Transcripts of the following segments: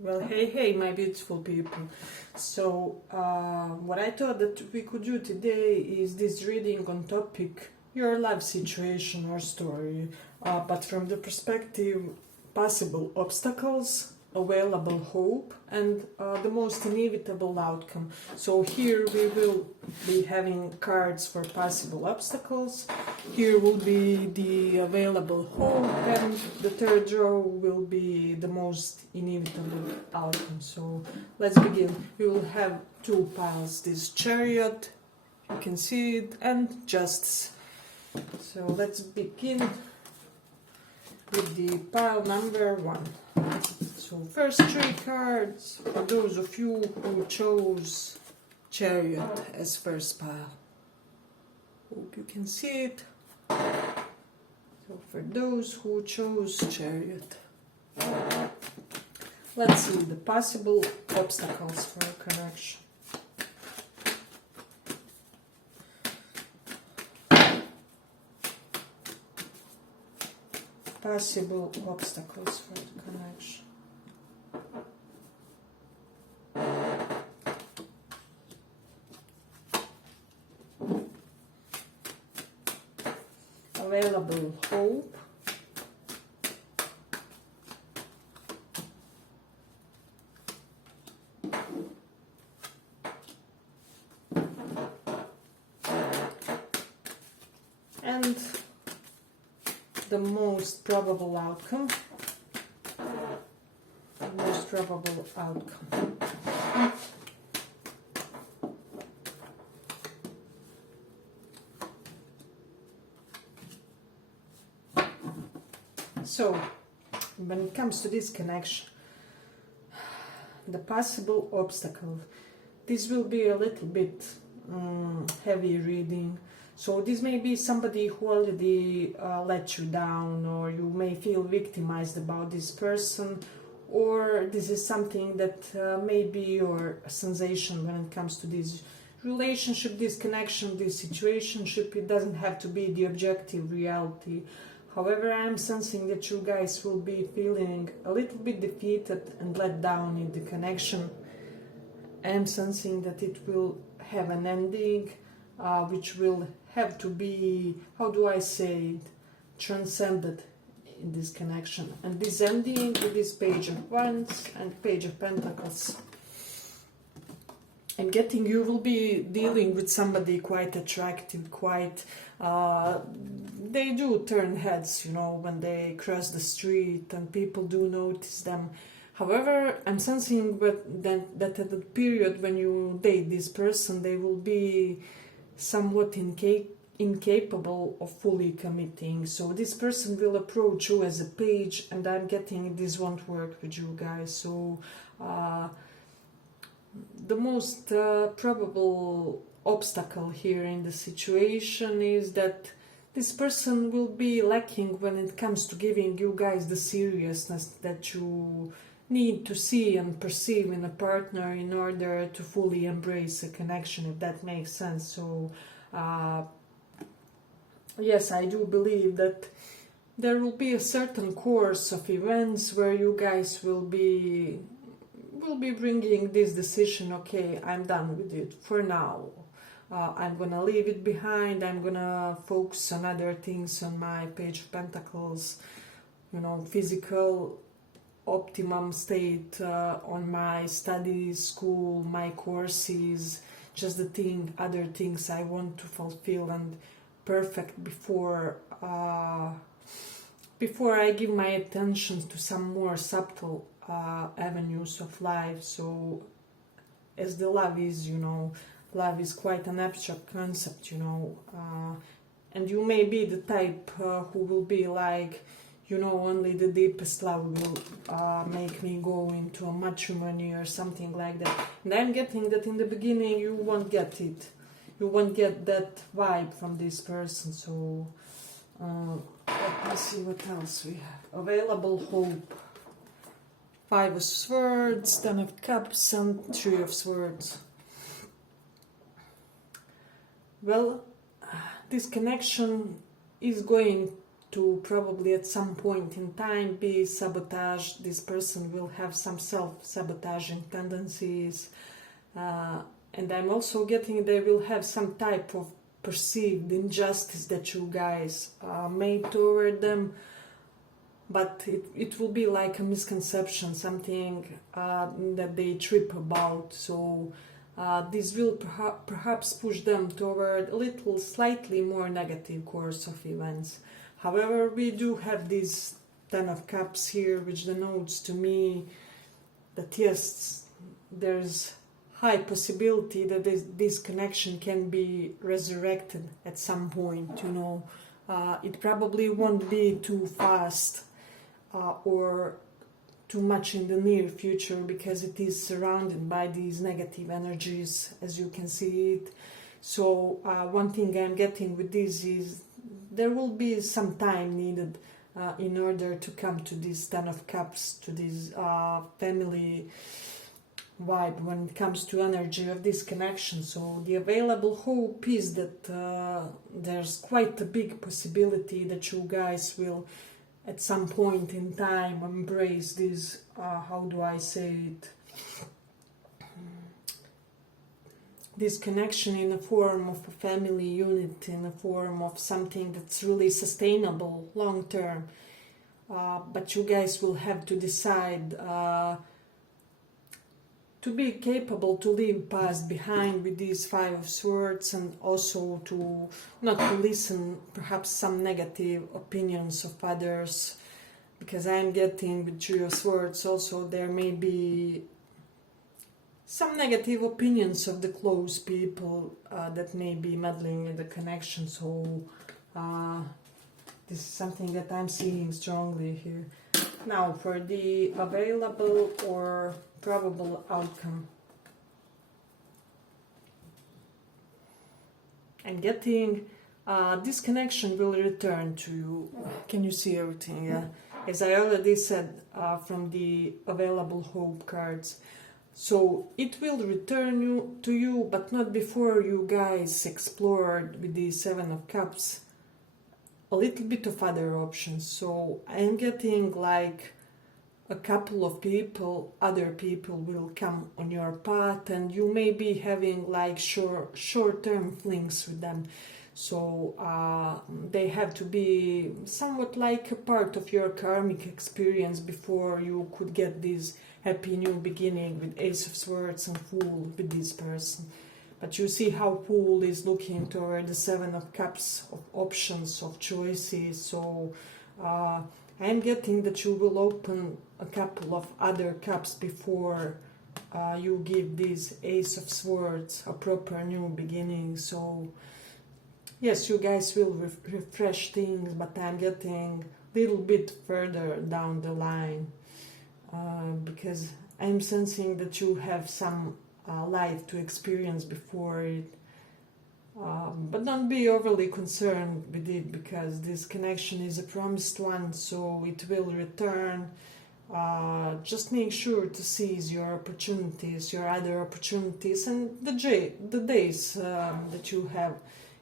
Well, hey, my beautiful people. So, what I thought that we could do today is this reading on topic your life situation or story, but from the perspective possible obstacles, available hope, and the most inevitable outcome. So here we will be having cards for possible obstacles. Here will be the available hope, and the third row will be the most inevitable outcome. So let's begin. We will have two piles, this Chariot, you can see it, and Justice. So let's begin with the pile number 1. So first 3 cards for those of you who chose Chariot as first pile. Hope you can see it. So for those who chose Chariot, let's see the possible obstacles for a connection. Possible obstacles for the connection. Available hope. And the most probable outcome. The most probable outcome. So, when it comes to this connection, the possible obstacle, this will be a little bit heavy reading. So this may be somebody who already let you down, or you may feel victimized about this person, or this is something that may be your sensation when it comes to this relationship, this connection, this situationship. It doesn't have to be the objective reality. However, I am sensing that you guys will be feeling a little bit defeated and let down in the connection. I am sensing that it will have an ending, which will have to be, how do I say it, transcended in this connection. And this ending with this Page of Wands and Page of Pentacles. I'm getting you will be dealing with somebody quite attractive, quite, they do turn heads, you know, when they cross the street and people do notice them. However, I'm sensing that at the period when you date this person, they will be somewhat incapable of fully committing. So this person will approach you as a page, and I'm getting this won't work with you guys. So the most probable obstacle here in the situation is that this person will be lacking when it comes to giving you guys the seriousness that you need to see and perceive in a partner in order to fully embrace a connection, if that makes sense. So yes, I do believe that there will be a certain course of events where you guys will be bringing this decision. Okay, I'm done with it for now. I'm gonna leave it behind. I'm gonna focus on other things, on my Page of Pentacles, you know, physical optimum state, on my studies, school, my courses, just other things I want to fulfill and perfect before I give my attention to some more subtle avenues of life. So as the love is, you know, love is quite an abstract concept, you know, and you may be the type who will be like, you know, only the deepest love will make me go into a matrimony or something like that. And I'm getting that in the beginning you won't get it. You won't get that vibe from this person. So let me see what else we have. Available hope. 5 of Swords, 10 of Cups, and 3 of Swords. Well, this connection is going to probably at some point in time be sabotaged. This person will have some self-sabotaging tendencies, and I'm also getting they will have some type of perceived injustice that you guys made toward them, but it will be like a misconception, something that they trip about. So this will perhaps push them toward a little slightly more negative course of events. However, we do have this Ten of Cups here, which denotes to me that yes, there's high possibility that this connection can be resurrected at some point, you know. It probably won't be too fast or too much in the near future, because it is surrounded by these negative energies, as you can see it. So one thing I'm getting with this is there will be some time needed in order to come to this Ten of Cups, to this family vibe when it comes to energy of this connection. So the available hope is that there's quite a big possibility that you guys will at some point in time embrace this, how do I say it, this connection in a form of a family unit, in a form of something that's really sustainable long term. But you guys will have to decide to be capable to leave past behind with these Five of Swords, and also to not to listen perhaps some negative opinions of others, because I'm getting with Three of Swords also there may be some negative opinions of the close people that may be meddling in the connection. So this is something that I'm seeing strongly here. Now for the available or probable outcome. I'm getting this connection will return to you. Can you see everything? Yeah. As I already said from the available hope cards. So it will return to you, but not before you guys explored with the Seven of Cups a little bit of other options. So I'm getting like a couple of people, other people will come on your path, and you may be having like short-term flings with them. So they have to be somewhat like a part of your karmic experience before you could get this happy new beginning with Ace of Swords and Fool with this person. But you see how Fool is looking toward the Seven of Cups, of options, of choices. So I'm getting that you will open a couple of other cups before you give this Ace of Swords a proper new beginning. So yes, you guys will refresh things, but I'm getting a little bit further down the line because I'm sensing that you have some life to experience before it. But don't be overly concerned with it, because this connection is a promised one, so it will return. Just make sure to seize your opportunities, your other opportunities, and the days that you have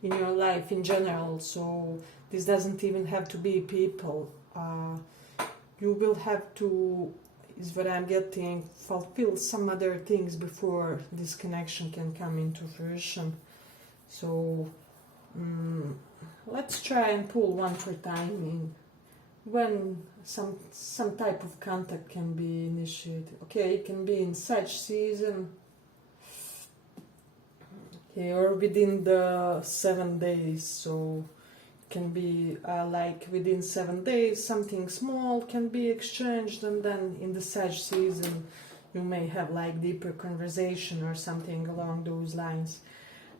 in your life in general. So this doesn't even have to be people. You will have to, is what I'm getting, fulfill some other things before this connection can come into fruition. So let's try and pull one for timing. When some type of contact can be initiated. Okay, it can be in such season. Okay, or within the 7 days. So it can be like within 7 days, something small can be exchanged, and then in the Sag season you may have like deeper conversation or something along those lines.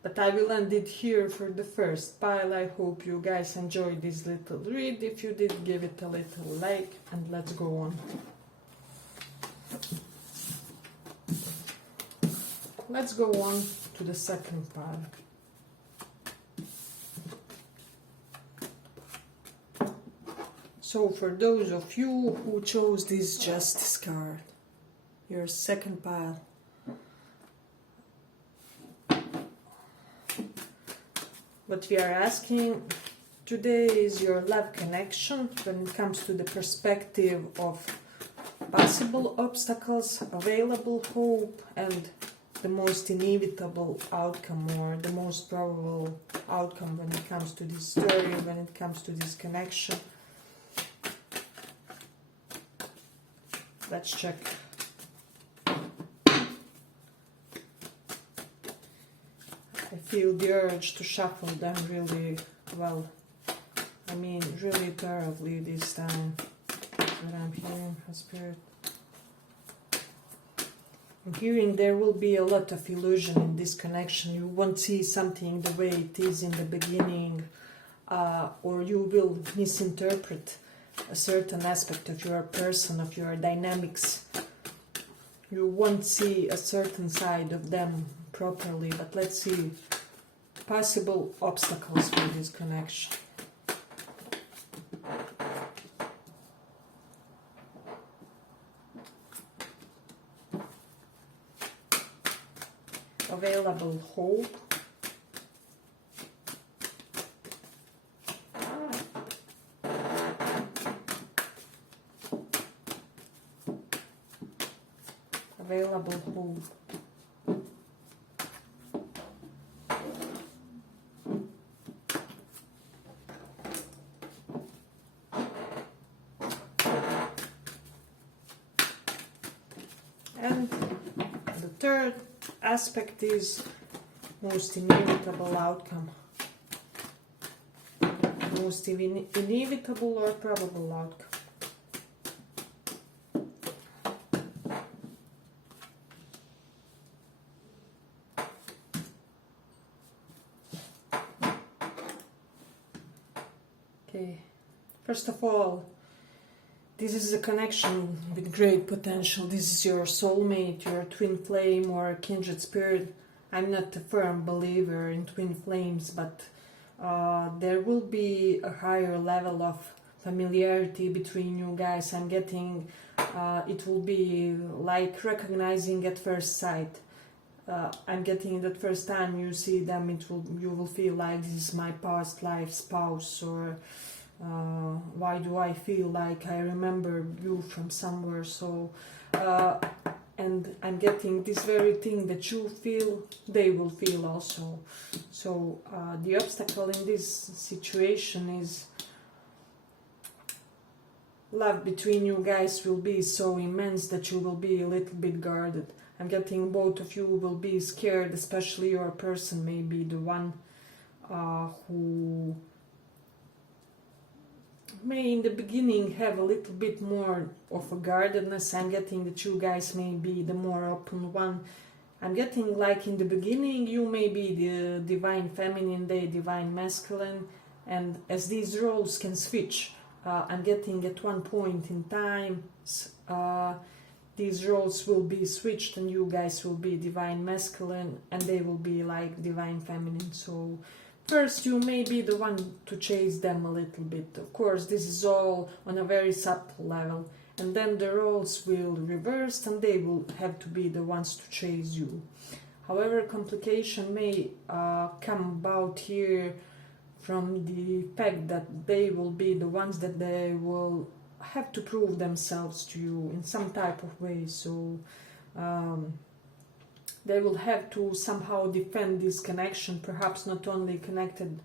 But I will end it here for the first pile. I hope you guys enjoyed this little read. If you did, give it a little like, and let's go on. Let's go on to the second pile. So for those of you who chose this Justice card, your second pile, what we are asking Today is your love connection when it comes to the perspective of possible obstacles, available hope, and the most inevitable outcome or the most probable outcome when it comes to this story, when it comes to this connection. Let's check. I feel the urge to shuffle them really well. I mean, really thoroughly this time. What I'm hearing from Spirit. I'm hearing there will be a lot of illusion in this connection. You won't see something the way it is in the beginning, or you will misinterpret a certain aspect of your person, of your dynamics. You won't see a certain side of them properly, but let's see possible obstacles for this connection. Available hope. Available hope. And the third aspect is most inevitable outcome. Most inevitable or probable outcome. Okay, first of all, this is a connection with great potential. This is your soulmate, your twin flame or kindred spirit. I'm not a firm believer in twin flames, but there will be a higher level of familiarity between you guys. I'm getting it will be like recognizing at first sight. I'm getting that first time you see them, you will feel like this is my past life spouse, or why do I feel like I remember you from somewhere? So and I'm getting this very thing that you feel, they will feel also. So the obstacle in this situation is love between you guys will be so immense that you will be a little bit guarded. I'm getting both of you will be scared, especially your person may be the one who may in the beginning have a little bit more of a guardedness. I'm getting that you guys may be the more open one. I'm getting like in the beginning you may be the divine feminine, they divine masculine, and as these roles can switch, I'm getting at one point in time these roles will be switched and you guys will be divine masculine and they will be like divine feminine. So first you may be the one to chase them a little bit. Of course this is all on a very subtle level, and then the roles will reverse and they will have to be the ones to chase you. However, complication may come about here from the fact that they will be the ones that they will have to prove themselves to you in some type of way. So they will have to somehow defend this connection, perhaps not only connected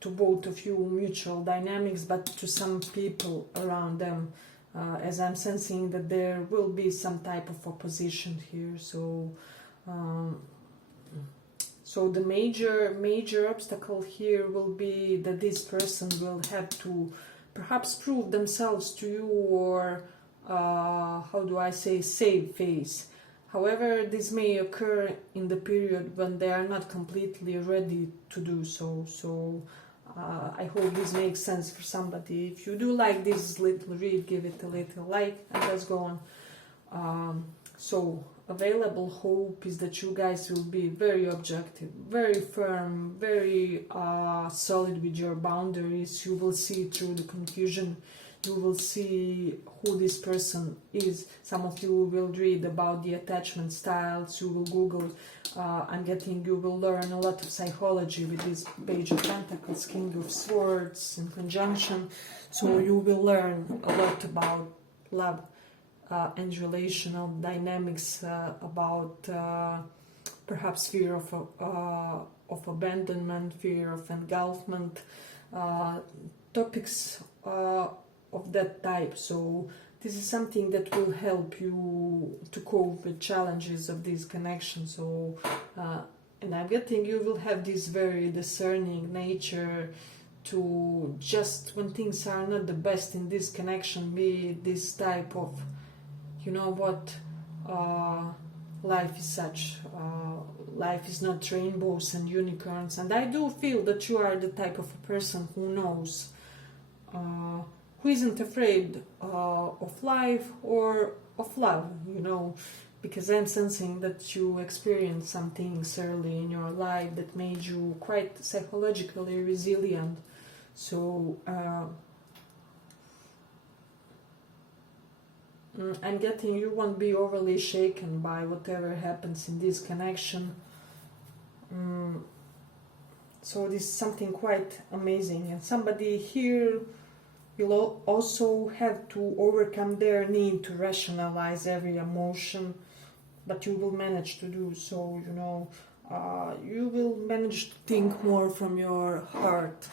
to both of you mutual dynamics, but to some people around them, as I'm sensing that there will be some type of opposition here. So so the major obstacle here will be that this person will have to perhaps prove themselves to you, or how do I say, save face. However, this may occur in the period when they are not completely ready to do so. So I hope this makes sense for somebody. If you do like this little read, give it a little like, and let's go on. So available hope is that you guys will be very objective, very firm, very solid with your boundaries. You will see through the confusion You will see who this person is. Some of you will read about the attachment styles. You will Google. I'm getting you will learn a lot of psychology with this Page of Pentacles, King of Swords in conjunction. So you will learn a lot about love and relational dynamics, about perhaps fear of abandonment, fear of engulfment, topics of that type. So this is something that will help you to cope with challenges of these connections. So and I'm getting you will have this very discerning nature to just when things are not the best in this connection, be this type of, you know what, life is such, life is not rainbows and unicorns. And I do feel that you are the type of a person who knows, who isn't afraid of life or of love, you know, because I'm sensing that you experienced some things early in your life that made you quite psychologically resilient. So I'm getting you won't be overly shaken by whatever happens in this connection. So this is something quite amazing, and somebody here will also have to overcome their need to rationalize every emotion, but you will manage to do so, you know. You will manage to think more from your heart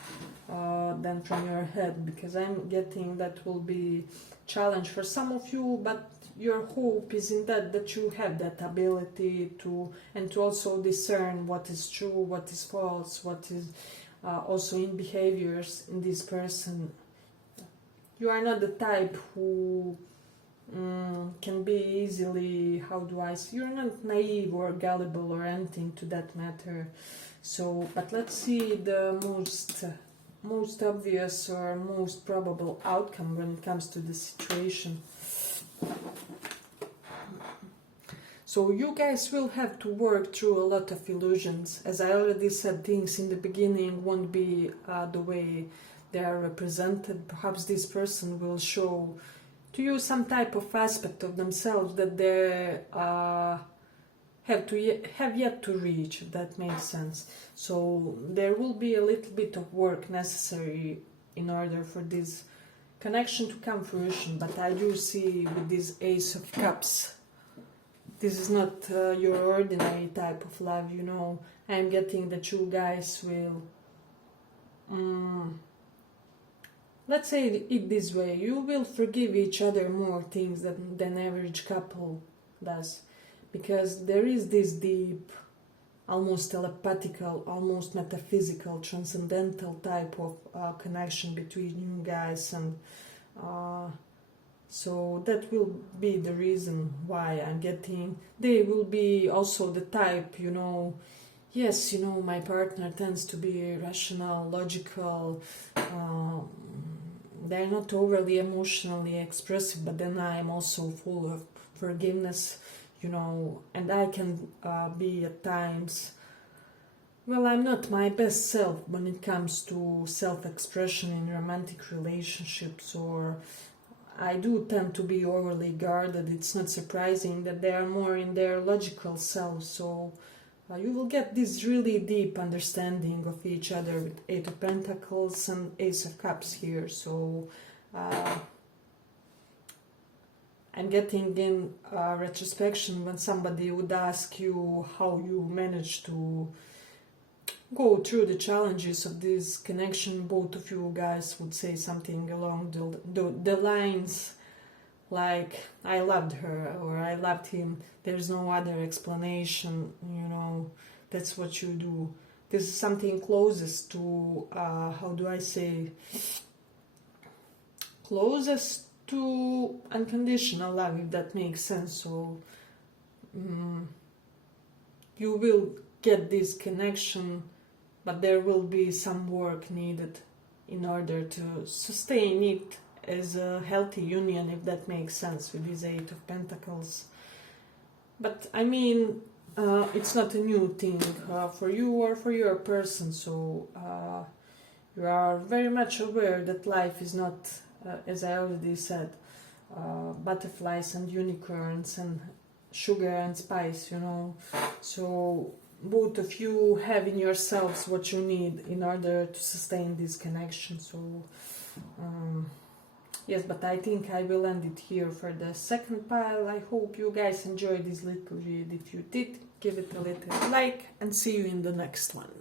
than from your head, because I'm getting that will be challenge for some of you, but your hope is in that you have that ability to, and to also discern what is true, what is false, what is also in behaviors in this person. You are not the type who can be easily, how do I say, you're not naive or gullible or anything to that matter. So, but let's see the most obvious or most probable outcome when it comes to the situation. So you guys will have to work through a lot of illusions. As I already said, things in the beginning won't be the way they are represented. Perhaps this person will show to you some type of aspect of themselves that they have yet to reach, if that makes sense. So there will be a little bit of work necessary in order for this connection to come fruition. But I do see with this Ace of Cups, this is not your ordinary type of love, you know. I'm getting that you guys will, let's say it this way, you will forgive each other more things than average couple does. Because there is this deep, almost telepathical, almost metaphysical, transcendental type of connection between you guys, and so that will be the reason why I'm getting. They will be also the type, you know, yes, you know, my partner tends to be rational, logical, they're not overly emotionally expressive, but then I'm also full of forgiveness, you know, and I can be at times, well, I'm not my best self when it comes to self-expression in romantic relationships, or I do tend to be overly guarded. It's not surprising that they are more in their logical self, so you will get this really deep understanding of each other with Eight of Pentacles and Ace of Cups here. So I'm getting in retrospection when somebody would ask you how you managed to go through the challenges of this connection. Both of you guys would say something along the lines like, I loved her or I loved him. There's no other explanation, you know, that's what you do. This is something closest to, how do I say, closest to unconditional love, if that makes sense. So you will get this connection, but there will be some work needed in order to sustain it as a healthy union, if that makes sense, with this Eight of Pentacles. But I mean, it's not a new thing for you or for your person, so you are very much aware that life is not as I already said, butterflies and unicorns and sugar and spice, you know. So both of you have in yourselves what you need in order to sustain this connection. So yes, but I think I will end it here for the second pile. I hope you guys enjoyed this little read. If you did, give it a little like, and see you in the next one.